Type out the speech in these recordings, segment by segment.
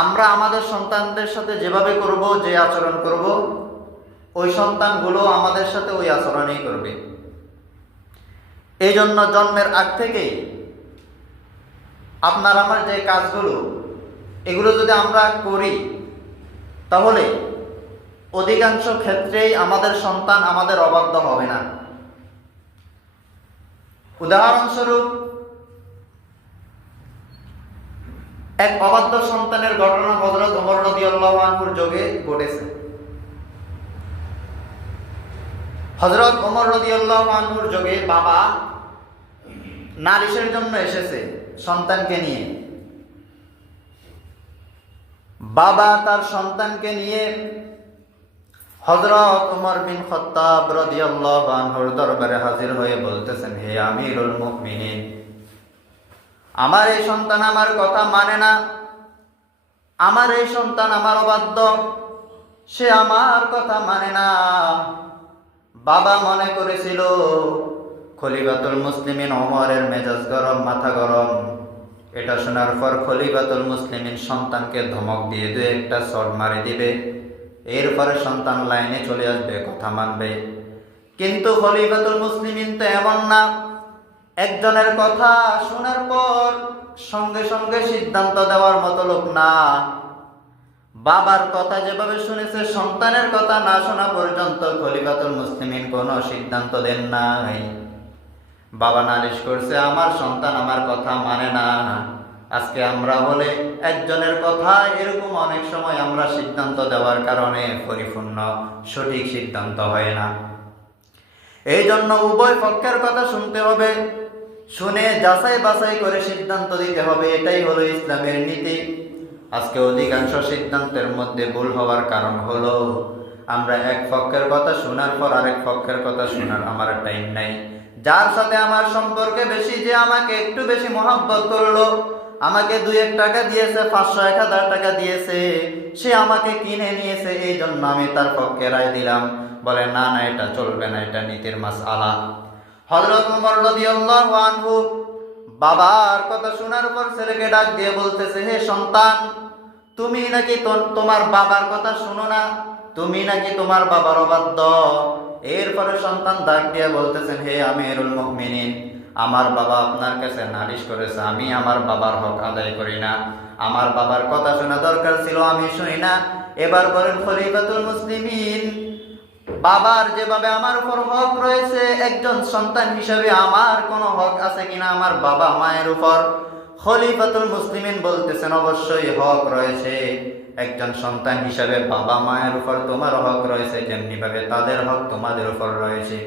আমরা আমাদের সন্তানদের সাথে যেভাবে করব, যে আচরণ করব, ওই সন্তানগুলো আমাদের সাথে ওই আচরণই করবে। এই জন্য জন্মের আগ থেকেই আপনার আমার যে কাজগুলো, এগুলো যদি আমরা করি, তাহলে অধিকাংশ ক্ষেত্রেই আমাদের সন্তান আমাদের অবাধ্য হবে না। উদাহরণস্বরূপ, এক অবাধ্য সন্তানের ঘটনা হযরত ওমর রাদিয়াল্লাহু আনহুর যুগে ঘটেছে। হযরত ওমর রাদিয়াল্লাহু আনহুর যুগে বাবা নালিশের জন্য এসেছে সন্তানকে নিয়ে। বাবা তার সন্তানকে নিয়ে হযরত ওমর বিন খাত্তাব রাদিয়াল্লাহু আনহুর দরবারে হাজির হয়ে বলতেছেন, হে আমিরুল মুমিনিন, আমার এই সন্তান আমার কথা মানে না, আমার এই সন্তান আমার অবাধ্য, সে আমার কথা মানে না। বাবা মনে করেছিল খলিফাতুল মুসলিমিন ওমরের মেজাজ গরম, মাথা গরম। এটা শোনার পর খলিফাতুল মুসলিমিন সন্তানকে ধমক দিয়ে দুই একটা শট মারি দিবে, এরপরে সন্তান লাইনে চলে আসবে, কথা মানবে। কিন্তু খলিফাতুল মুসলিমিন তো এমন না, একজনের কথা শোনার পর সঙ্গে সঙ্গে সিদ্ধান্ত দেওয়ার মতো লোক না। বাবার কথা যেভাবে শুনেছে, সন্তানের কথা না শোনা পর্যন্ত খলিফাতুল মুসলিমিন কোনো সিদ্ধান্ত দেন নাই। বাবা নালিশ করছে, আমার সন্তান আমার কথা মানে না। আজকে আমরা হলে একজনের কথা এরকম অনেক সময় আমরা সিদ্ধান্ত দেওয়ার কারণে পরিপূর্ণ সঠিক সিদ্ধান্ত হয় না। এই জন্য উভয় পক্ষের কথা শুনতে হবে, শুনে যাচাই বাছাই করে সিদ্ধান্ত দিতে হবে। এটাই হলো ইসলামের নীতি। আজকে অধিকাংশ সিদ্ধান্তের মধ্যে ভুল হওয়ার কারণ হলো আমরা এক পক্ষের কথা শোনার পর আরেক পক্ষের কথা শোনার আমার টাইম নাই। যার সাথে আমার সম্পর্কে বেশি, যে আমাকে একটু বেশি মহব্বত করলো, আমাকে 2-1 টাকা দিয়েছে, 500-1000 টাকা দিয়েছে, সে আমাকে কিনে নিয়েছে, এই জন্য আমি তার পক্ষে রায় দিলাম। বলে না না, এটা চলবে না, এটা নীতির মাসআলা। হযরত ওমর রাদিয়াল্লাহু আনহু বাবার কথা শোনার পর ছেলেকে ডাক দিয়ে বলতেছে, হে সন্তান, তুমি নাকি তোমার বাবার কথা শুনো না, তুমি নাকি তোমার বাবার অবাধ্য। এরপরে সন্তান ডাক দিয়ে বলতেছেন, হে আমিরুল মুমিনিন, আমার বাবা আপনার কাছে নালিশ করেছে, আমি আমার বাবার হক আদায় করি না, আমার বাবার কথা শোনা দরকার ছিল, আমি শুনি না। এবার বলেন খলিফাতুল মুসলিমিন, বাবার যেভাবে আমার উপর হক রয়েছে, একজন সন্তান হিসেবে আমার কোনো হক আছে কিনা আমার বাবা মায়ের উপর? খলিফাতুল মুসলিমিন বলতেছেন, অবশ্যই হক রয়েছে। একজন সন্তান হিসেবে বাবা মায়ের উপর তোমার হক রয়েছে, যেমনি ভাবে তাদের হক তোমাদের উপর রয়েছে।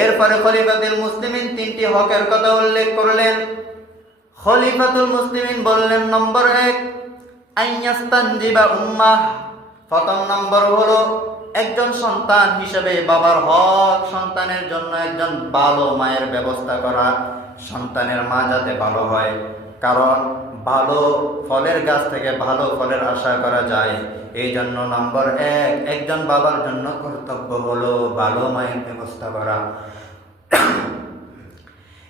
এরপরে খলিফাতুল মুসলিমিন 3টি হকের কথা উল্লেখ করলেন। খলিফাতুল মুসলিমিন বললেন, নম্বর 1, আইয়াস্তানজিবা উম্মাহ। প্রথম নম্বর হলো একজন সন্তান হিসেবে বাবার হক, সন্তানের জন্য একজন ভালো মায়ের ব্যবস্থা করা, সন্তানের মা যাতে ভালো হয়। কারণ ভালো ফলের গাছ থেকে ভালো ফলের আশা করা যায়। এই জন্য নম্বর 1, একজন বাবার জন্য কর্তব্য হলো ভালো মায়ের ব্যবস্থা করা।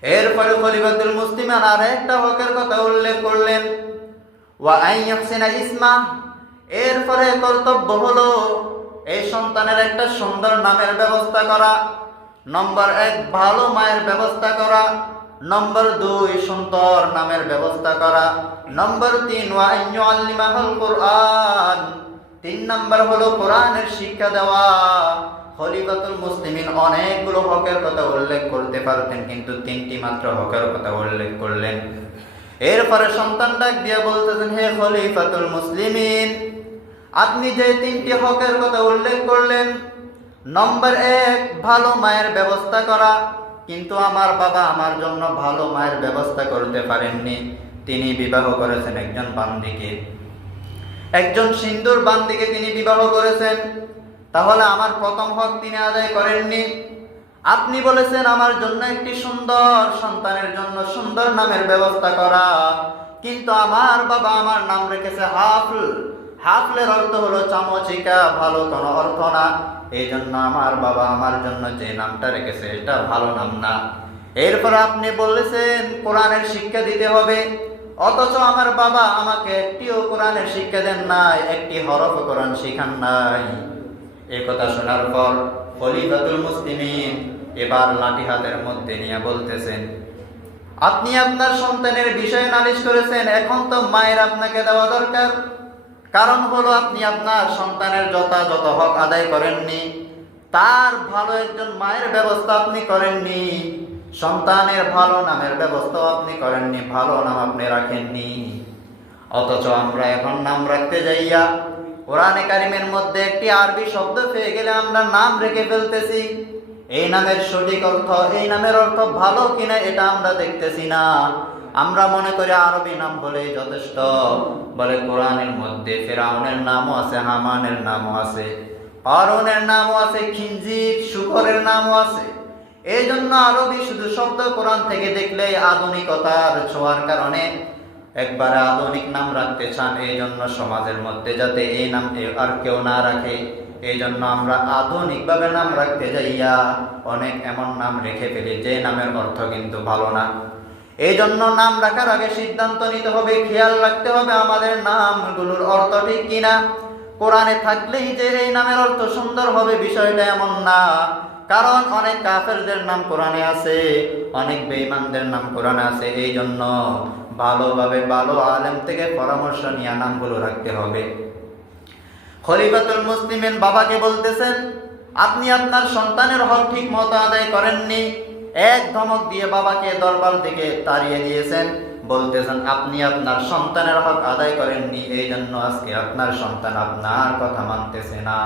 এরপরে খলিফাতুল মুসলিমিন আর একটা হকের কথা উল্লেখ করলেন, ওয়া আইয়াহসিনা ইসমা। এরপরে কর্তব্য হলো এই সন্তানের একটা সুন্দর নামের ব্যবস্থা করা। নম্বর 1, ভালো মায়ের ব্যবস্থা করা। নম্বর 2, সুন্দর নামের ব্যবস্থা করা। নম্বর 3, ওয়া আইয়ুআল্লিমাহুল কুরআন। 3 নম্বর হলো কোরআনের শিক্ষা দেওয়া। খলিফাতুল মুসলিমিন অনেকগুলো হকের কথা উল্লেখ করতে পারতেন, কিন্তু 3টি মাত্র হকের কথা উল্লেখ করলেন। এরপরে সন্তান ডাক দিয়ে বলতেছেন, হে খলিফাতুল মুসলিমিন, আপনি যে 3টি হকের কথা উল্লেখ করলেন, নম্বর 1, ভালো মায়ের ব্যবস্থা করা, কিন্তু আমার বাবা আমার জন্য ভালো মায়ের ব্যবস্থা করতে পারেননি। তিনি বিবাহ করেছেন একজন বান্দিকে, একজন সিন্দুর বান্দিকে তিনি বিবাহ করেছেন। তাহলে আমার প্রথম হক তিনি আদায় করেননি। আপনি বলেছেন আমার জন্য একটি সুন্দর সন্তানের জন্য সুন্দর নামের ব্যবস্থা করা, কিন্তু আমার বাবা আমার নাম রেখেছে হাফল। হাফলের অর্থ হলো চামচিকা, ভালো কোনো অর্থ না। এই জন্য আমার বাবা আমার জন্য যে নামটা রেখেছে এটা ভালো নাম না। এরপর আপনি বলেছেন কোরআনের শিক্ষা দিতে হবে। অথচ আমার বাবা আমাকে একটিও কোরআনের শিক্ষা দেন নাই, একটি হরফ কোরআন শিখান নাই। এ কথা শোনার পর খলিফাতুল মুসলিমিন এবার লাঠি হাতের মধ্যে নিয়ে বলতেছেন, আপনি আপনার সন্তানের বিষয়ে নালিশ করেছেন, এখন তো মায়ের আপনাকে দেওয়া দরকার। কারণ হলো আপনি আপনার সন্তানের যথাযথ হক আদায় করেননি, তার ভালো একজন মায়ের ব্যবস্থা আপনি করেননি, সন্তানের ভালো নামের ব্যবস্থা আপনি করেননি, ভালো নাম আপনি রাখেননি। অথচ আমরা এখন নাম রাখতে যাইয়া কোরআনে কারিমের মধ্যে একটি আরবি শব্দ পেয়ে গেলে আমরা নাম রেখে ফেলতেছি। এই নামের সঠিক অর্থ, এই নামের অর্থ ভালো কিনা এটা আমরা দেখতেছি না। আমরা মনে করি আরবি নাম বলেই যথেষ্ট। বলে কোরআনের মধ্যে ফেরাউনের নামও আছে, হামানের নামও আছে, কারুনের নামও আছে, খিনজির শুকরের নামও আছে। এই জন্য আরবি শুধু শব্দ কোরআন থেকে দেখলে আধুনিকতার ছোঁয়ার কারণে একবারে আধুনিক নাম রাখতে চান। এই জন্য সমাজের মধ্যে যাতে এই নাম আর কেউ না রাখে, এই জন্য আমরা আধুনিকভাবে নাম রাখতে যাইয়া অনেক এমন নাম রেখে ফেলি যে নামের অর্থ কিন্তু ভালো না। এই জন্য নাম রাখার আগে সিদ্ধান্ত নিতে হবে, খেয়াল রাখতে হবে আমাদের নামগুলোর অর্থ ঠিক কিনা। কোরআনে থাকলেই যে এই নামের অর্থ সুন্দর হবে বিষয়টা এমন না। কারণ অনেক কাফেরদের নাম কোরআনে আছে, অনেক বেঈমানদের নাম কোরআনে আছে। এই জন্য ভালোভাবে ভালো আলেম থেকে পরামর্শ নিয়ে নামগুলো রাখতে হবে। খলিফাতুল মুসলিমিন বাবাকে বলতেছেন, আপনি আপনার সন্তানের হক ঠিক মতো আদায় করেননি। এক ধমক দিয়ে বাবাকে দরবার থেকে তাড়িয়ে দিয়েছেন। বলতেছেন, আপনি আপনার সন্তানের হক আদায় করেননি, এই জন্য আজকে আপনার সন্তান আপনার কথা মানতেছে না।